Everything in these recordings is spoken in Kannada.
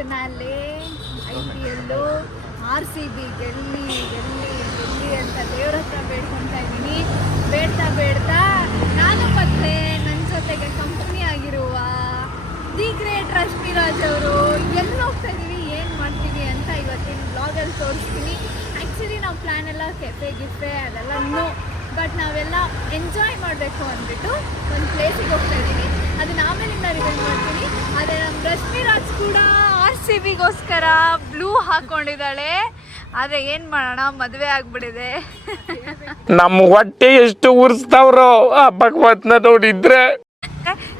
ಫಿನಾಲೆ IPL RCB ಗೆಲ್ಲಿ ಅಂತ ದೇವ್ರ ಹತ್ರ ಬೇಡ್ಕೊತಾ ಇದ್ದೀನಿ. ಬೇಡ್ತಾ ನಾನು ಮತ್ತೆ ನನ್ನ ಜೊತೆಗೆ ಕಂಪನಿ ಆಗಿರುವ ದಿ ಗ್ರೇಟ್ ರಶ್ಮಿ ರಾಜ್ ಅವರು ಎಲ್ಲಿ ಹೋಗ್ತಾ ಇದ್ದೀವಿ, ಏನು ಮಾಡ್ತೀವಿ ಅಂತ ಇವತ್ತಿನ ಬ್ಲಾಗಲ್ಲಿ ತೋರಿಸ್ತೀನಿ. ಆ್ಯಕ್ಚುಲಿ ನಾವು ಪ್ಲ್ಯಾನ್ ಎಲ್ಲ ಕೆಫೆ ಅದೆಲ್ಲ ಬಟ್ ನಾವೆಲ್ಲ ಎಂಜಾಯ್ ಮಾಡಬೇಕು ಅಂದ್ಬಿಟ್ಟು ಒಂದು ಪ್ಲೇಸಿಗೆ ಹೋಗ್ತಾ ಇದ್ದೀವಿ. ಅದನ್ನ ಆಮೇಲಿಂದ ರಿವೀಲ್ ಮಾಡ್ತೀನಿ. ಆದರೆ ನಮ್ಮ ರಶ್ಮಿ ರಾಜ್ ಕೂಡ RCBಗೋಸ್ಕರ ಬ್ಲೂ ಹಾಕ್ಕೊಂಡಿದ್ದಾಳೆ. ಆದರೆ ಏನು ಮಾಡೋಣ, ಮದುವೆ ಆಗ್ಬಿಟ್ಟಿದೆ. ನಮ್ಮ ಹೊಟ್ಟೆ ಎಷ್ಟು ಉರ್ಸ್ತಾವ್ರೋ ಆ ಭಗವತ್ನ ನೋಡಿದ್ರೆ.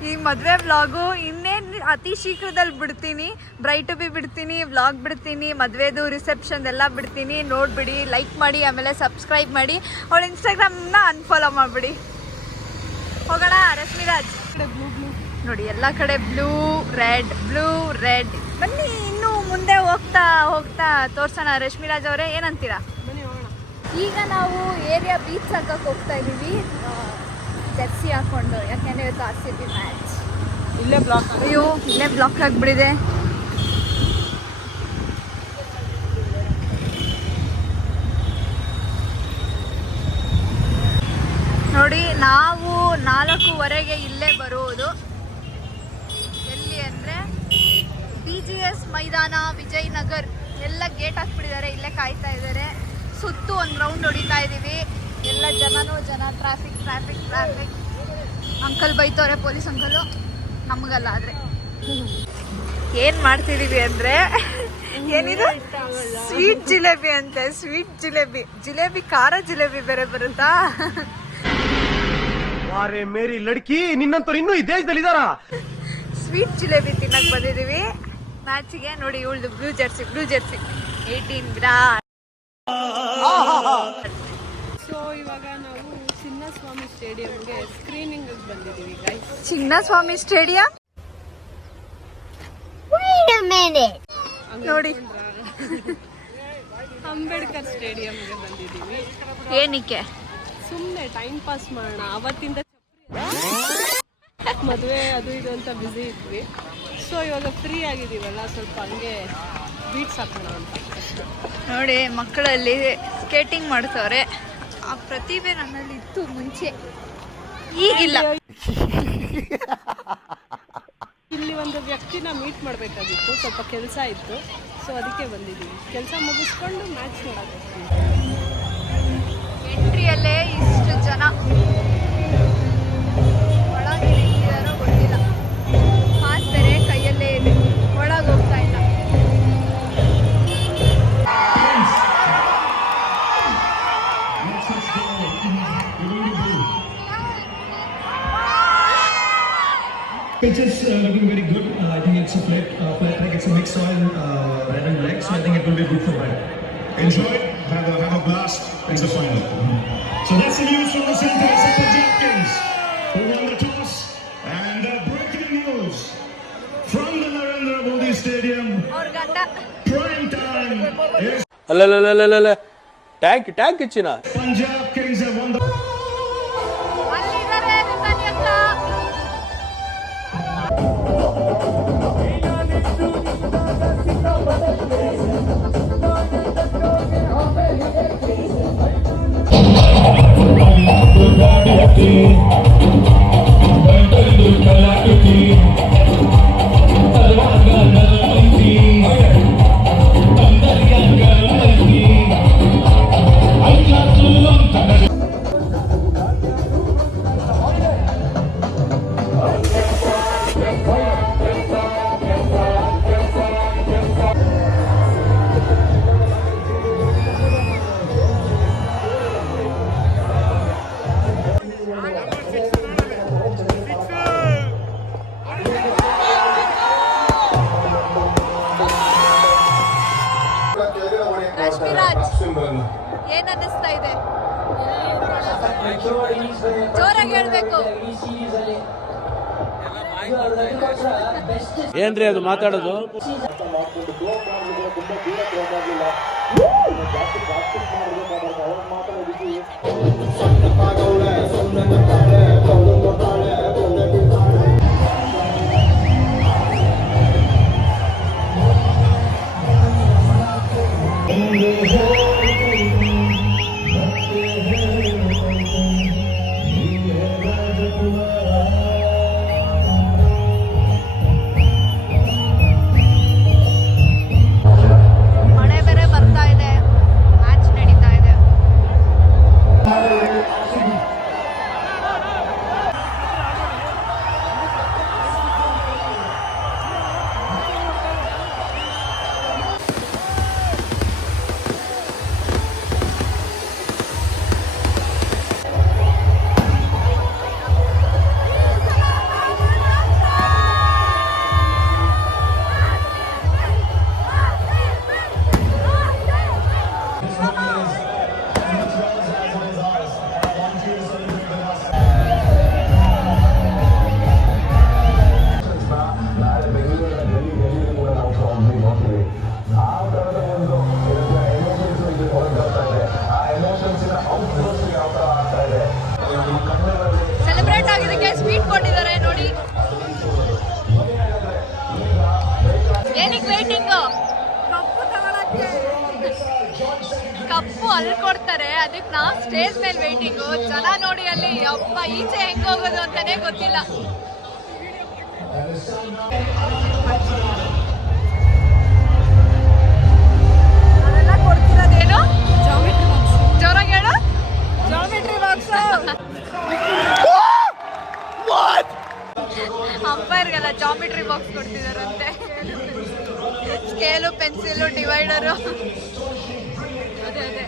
ಈ ಮದುವೆ ವ್ಲಾಗು ಇನ್ನೇನು ಅತಿ ಶೀಘ್ರದಲ್ಲಿ ಬಿಡ್ತೀನಿ. ಬ್ರೈಟು ಬಿಡ್ತೀನಿ, ವ್ಲಾಗ್ ಬಿಡ್ತೀನಿ, ಮದುವೆದು ರಿಸೆಪ್ಷನ್ ಎಲ್ಲ ಬಿಡ್ತೀನಿ. ನೋಡಿಬಿಡಿ, ಲೈಕ್ ಮಾಡಿ, ಆಮೇಲೆ ಸಬ್ಸ್ಕ್ರೈಬ್ ಮಾಡಿ. ಅವಳ ಇನ್ಸ್ಟಾಗ್ರಾಮ್ನ ಅನ್ಫಾಲೋ ಮಾಡಿಬಿಡಿ. ಹೋಗೋಣ ರಶ್ಮಿ ರಾಜ್. ನೋಡಿ ಎಲ್ಲ ಕಡೆ ಬ್ಲೂ ರೆಡ್. ಬನ್ನಿ ಇನ್ನೂ ಮುಂದೆ ಹೋಗ್ತಾ ತೋರ್ಸೋಣ. ರಶ್ಮಿ ರಾಜ್ ಅವರೇ ಏನಂತೀರಾ? ಈಗ ನಾವು ಏರಿಯಾ ಬೀಚ್ ಹಾಕಕ್ಕೆ ಹೋಗ್ತಾ ಇದ್ದೀವಿ, ಜರ್ಸಿ ಹಾಕೊಂಡು. ಯಾಕೆಂದರೆ ಇವತ್ತು RCB ಮ್ಯಾಚ್. ಇಲ್ಲೇ ಬ್ಲಾಕ್ ಆಗಿಬಿಡಿದೆ. ನೋಡಿ ನಾವು 4:15 ಇಲ್ಲೇ ಬರುವುದು. ಎಲ್ಲಿ ಅಂದರೆ BGS ಮೈದಾನ, ವಿಜಯನಗರ್ ಎಲ್ಲ ಗೇಟ್ ಹಾಕ್ಬಿಟ್ಟಿದ್ದಾರೆ. ಇಲ್ಲೇ ಕಾಯ್ತಾ ಇದ್ದಾರೆ. ಸುತ್ತು ಒಂದು ರೌಂಡ್ ಹೊಡಿತಾ ಇದ್ದೀವಿ. ಎಲ್ಲ ಜನ, ಟ್ರಾಫಿಕ್. ಅಂಕಲ್ ಬೈತವ್ರೆ, ಪೊಲೀಸ್ ಅಂಕಲು. ನಮಗಲ್ಲ. ಆದರೆ ಏನು ಮಾಡ್ತಿದ್ದೀವಿ ಅಂದರೆ ಏನಿದು ಸ್ವೀಟ್ ಜಿಲೇಬಿ ಅಂತೆ. ಜಿಲೇಬಿ ಖಾರ ಜಿಲೇಬಿ ಬೇರೆ ಬರುತ್ತಾ? ವಾರೆ ಮೇರಿ ಲಡ್ಕಿ, ನಿನ್ನಂತವ್ರು ಇನ್ನೂ ಈ ದೇಶದಲ್ಲಿ ಇದಾರ? ಸ್ವೀಟ್ ಜಿಲೇಬಿ ತಿನ್ನಕ್ ಬಂದಿದ್ದೀವಿ ಮ್ಯಾಚಿಗೆ. ನೋಡಿ ಇವಳ್ದು ಬ್ಲೂ ಜರ್ಸಿ 18 ವಿರಾಟ್. ಸೊ ಇವಾಗ ನಾವು ಚಿನ್ನಸ್ವಾಮಿ ಸ್ಟೇಡಿಯಂಗೆ ಸ್ಕ್ರೀನಿಂಗ್ ಬಂದಿದ್ದೀವಿ ಗೈಸ್. ಚಿನ್ನಸ್ವಾಮಿ ಸ್ಟೇಡಿಯಂ ನೋಡಿ. ಅಂಬೇಡ್ಕರ್ ಸ್ಟೇಡಿಯಂಗೆ ಬಂದಿದ್ದೀವಿ. ಏನಕ್ಕೆ? ಸುಮ್ಮನೆ ಟೈಮ್ ಪಾಸ್ ಮಾಡೋಣ. ಅವತ್ತಿಂದ ಮದುವೆ ಅದು ಇದು ಅಂತ ಬ್ಯುಸಿ ಇದ್ವಿ. ಸೊ ಇವಾಗ ಫ್ರೀ ಆಗಿದ್ದೀವಲ್ಲ, ಸ್ವಲ್ಪ ಹಂಗೆ ಬೀಟ್ಸ್ ಹಾಕೋಣ ಅಂತ. ನೋಡಿ ಮಕ್ಕಳಲ್ಲಿ ಸ್ಕೇಟಿಂಗ್ ಮಾಡ್ತವ್ರೆ. ಆ ಪ್ರತಿಭೆ ನನ್ನಲ್ಲಿ ಇತ್ತು ಮುಂಚೆ, ಈಗಿಲ್ಲ. ಇಲ್ಲಿ ಒಂದು ವ್ಯಕ್ತಿನ ಮೀಟ್ ಮಾಡಬೇಕಾಗಿತ್ತು, ಸ್ವಲ್ಪ ಕೆಲಸ ಇತ್ತು. ಸೊ ಅದಕ್ಕೆ ಬಂದಿದ್ದೀವಿ. ಕೆಲಸ ಮುಗಿಸ್ಕೊಂಡು ಮ್ಯಾಚ್ ನೋಡೋದು. ಎಂಟ್ರಿಯಲ್ಲೇ ಇಷ್ಟು ಜನ. ಒಳಗೆ ನಿಂತಿದ್ದಾರೋ ಗೊತ್ತಿಲ್ಲ. ಪಾಸ್ ಬೇರೆ ಕೈಯಲ್ಲೇ ಇದೆ, ಒಳಗೆ ಹೋಗ್ತಾ ಇಲ್ಲ. Pitch is looking very good. I think it's a flat track. It's a mixed soil, red and black. So I think it will be good for ride. Enjoy. Have a blast. It's the final. So that's the news from the center. Sapajit Kings, who won the toss. And breaking news from the Narendra Modi Stadium. Prime time is ಅಲ್ಲ ಟ್ಯಾಂಕ್ ಚಿನ್ನ. Punjab Kings have won the. Rashmi Raj, ಏನ್ ಅನ್ನಿಸ್ತಾ ಇದೆ? ಜೋರಾಗಿ ಹೇಳ್ಬೇಕು. ಏನ್ರಿ ಅದು ಮಾತಾಡೋದು? ಮಳೆ ಬೇರೆ ಬರ್ತಾ ಇದೆ, ಮ್ಯಾಚ್ ನಡೀತಾ ಇದೆ. ಸೆಲೆಬ್ರೇಟ್ ಆಗಿದ್ದಕ್ಕೆ ಸ್ವೀಟ್ ಕೊಟ್ಟಿದ್ದಾರೆ ನೋಡಿ. ಏನಕ್ಕೆ ವೇಟಿಂಗು? ಕಪ್ಪು ಅಲ್ಲಿ ಕೊಡ್ತಾರೆ, ಅದಕ್ಕೆ ನಾವು ಸ್ಟೇಜ್ ಮೇಲೆ ವೇಟಿಂಗು. ಜನ ನೋಡಿ ಅಲ್ಲಿ, ಅಪ್ಪ ಈಚೆ ಹೆಂಗ್ ಹೋಗೋದು ಅಂತಾನೆ ಗೊತ್ತಿಲ್ಲ. ಅದೆಲ್ಲ ಕೊಡ್ತಿರೋದೇನು? ಜೋರಾಗಿ ಹೇಳು. Geometry box. ಅಂಪೈರ್ಗೆಲ್ಲ ಜಾಮಿಟ್ರಿ ಬಾಕ್ಸ್ ಕೊಡ್ತಿದಾರಂತೆ. Scale, pencil, divider. ಅದೇ ಅದೇ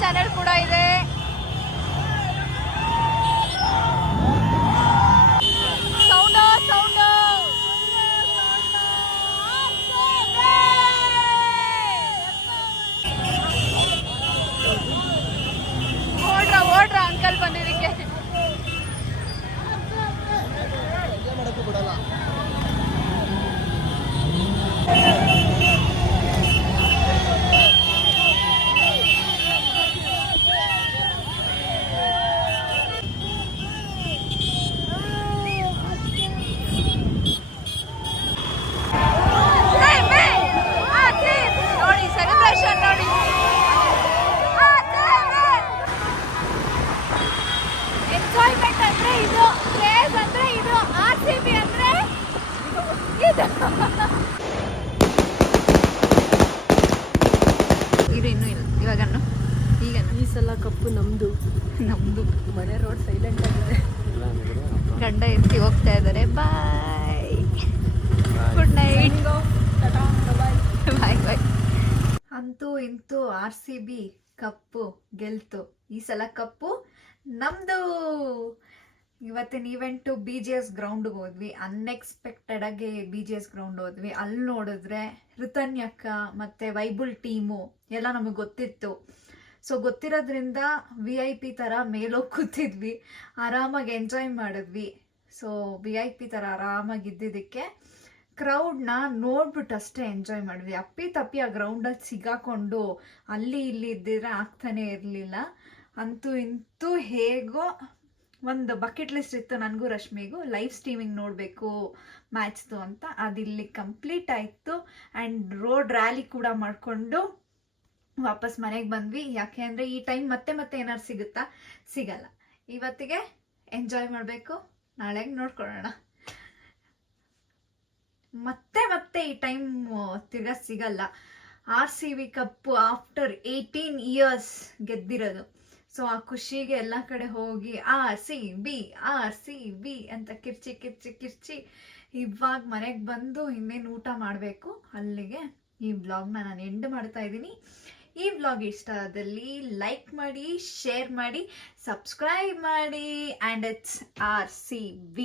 ಚಾನೆಲ್ ಕೂಡ ಇದೆ. ಸೌಂಡ್ ಸೌಂಡ್ ಓಡ್ರ ಅಂಕಲ್ ಬಂದಿದ್ದಕ್ಕೆ. ನೋಡಿ ಸೆಲೆಬ್ರೇಷನ್ ನೋಡಿ. ಎಂಜಾಯ್ಮೆಂಟ್ ಅಂದ್ರೆ ಇದು, ಕ್ರೇಜ್ ಅಂದ್ರೆ ಇದು, RCB ಅಂದ್ರೆ ಇದು. ಇದು ಇನ್ನೂ ಇಲ್ಲ, ಇವಾಗನ್ನು ಈಗ ಈ ಸಲ ಕಪ್ಪು ನಮ್ದು. ಮನೆ ರೋಡ್ ಸೈಲೆಂಟ್ ಆಗಿದೆ. ಗಂಡ ಎತ್ತಿ ಹೋಗ್ತಾ ಇದ್ದಾರೆ. ಬಾಯ್, ಗುಡ್ ನೈಟ್, ಬಾಯ್ ಬಾಯ್. ಅಂತೂ ಇಂತೂ RCB ಕಪ್ಪು ಗೆಲ್ತು. ಈ ಸಲ ಕಪ್ಪು ನಮ್ದು. ಇವತ್ತಿನ ಈವೆಂಟು BGS ಗ್ರೌಂಡ್ಗೆ ಹೋದ್ವಿ. ಅನ್ಎಕ್ಸ್ಪೆಕ್ಟೆಡ್ ಆಗಿ BGS ಗ್ರೌಂಡ್ ಹೋದ್ವಿ. ಅಲ್ಲಿ ನೋಡಿದ್ರೆ ಋತನ್ಯಕ್ಕ ಮತ್ತೆ ವೈಬುಲ್ ಟೀಮು ಎಲ್ಲ ನಮಗೆ ಗೊತ್ತಿತ್ತು. ಸೊ ಗೊತ್ತಿರೋದ್ರಿಂದ VIP ಥರ ಮೇಲೋಗಿ ಕೂತಿದ್ವಿ, ಆರಾಮಾಗಿ ಎಂಜಾಯ್ ಮಾಡಿದ್ವಿ. ಸೊ VIP ಥರ ಆರಾಮಾಗಿ ಇದ್ದಿದ್ದಕ್ಕೆ ಕ್ರೌಡ್ನ ನೋಡ್ಬಿಟ್ಟು ಅಷ್ಟೇ ಎಂಜಾಯ್ ಮಾಡಿದ್ವಿ. ಅಪ್ಪಿ ತಪ್ಪಿ ಆ ಗ್ರೌಂಡಲ್ಲಿ ಸಿಗಾಕೊಂಡು ಅಲ್ಲಿ ಇಲ್ಲಿ ಇದ್ದಿದ್ರೆ ಆಗ್ತಾನೆ ಇರಲಿಲ್ಲ. ಅಂತೂ ಇಂತೂ ಹೇಗೋ ಒಂದು ಬಕೆಟ್ ಲಿಸ್ಟ್ ಇತ್ತು ನನಗೂ ರಶ್ಮಿಗೂ, ಲೈವ್ ಸ್ಟ್ರೀಮಿಂಗ್ ನೋಡಬೇಕು ಮ್ಯಾಚ್ದು ಅಂತ. ಅದಿಲ್ಲಿ ಕಂಪ್ಲೀಟ್ ಆಯಿತು. ಆ್ಯಂಡ್ ರೋಡ್ ರ್ಯಾಲಿ ಕೂಡ ಮಾಡಿಕೊಂಡು ವಾಪಸ್ ಮನೆಗೆ ಬಂದ್ವಿ. ಯಾಕೆ ಅಂದರೆ ಈ ಟೈಮ್ ಮತ್ತೆ ಏನಾದ್ರು ಸಿಗುತ್ತಾ? ಸಿಗಲ್ಲ. ಇವತ್ತಿಗೆ ಎಂಜಾಯ್ ಮಾಡಬೇಕು, ನಾಳೆಗೆ ನೋಡ್ಕೊಳ್ಳೋಣ. ಮತ್ತೆ ಈ ಟೈಮ್ ತಿರ್ಗಾ ಸಿಗಲ್ಲ. RCB ಕಪ್ಪು ಆಫ್ಟರ್ 18 ಇಯರ್ಸ್ ಗೆದ್ದಿರೋದು. ಸೊ ಆ ಖುಷಿಗೆ ಎಲ್ಲ ಕಡೆ ಹೋಗಿ RCB ಅಂತ ಕಿರ್ಚಿ ಇವಾಗ ಮನೆಗೆ ಬಂದು ಇನ್ನೇನು ಊಟ ಮಾಡಬೇಕು. ಅಲ್ಲಿಗೆ ಈ ವ್ಲಾಗ್ನ ನಾನು ಎಂಡ್ ಮಾಡ್ತಾ ಇದ್ದೀನಿ. ಈ ವ್ಲಾಗ್ ಇಷ್ಟ ಆದಲ್ಲಿ ಲೈಕ್ ಮಾಡಿ, ಶೇರ್ ಮಾಡಿ, ಸಬ್ಸ್ಕ್ರೈಬ್ ಮಾಡಿ. And it's RCB.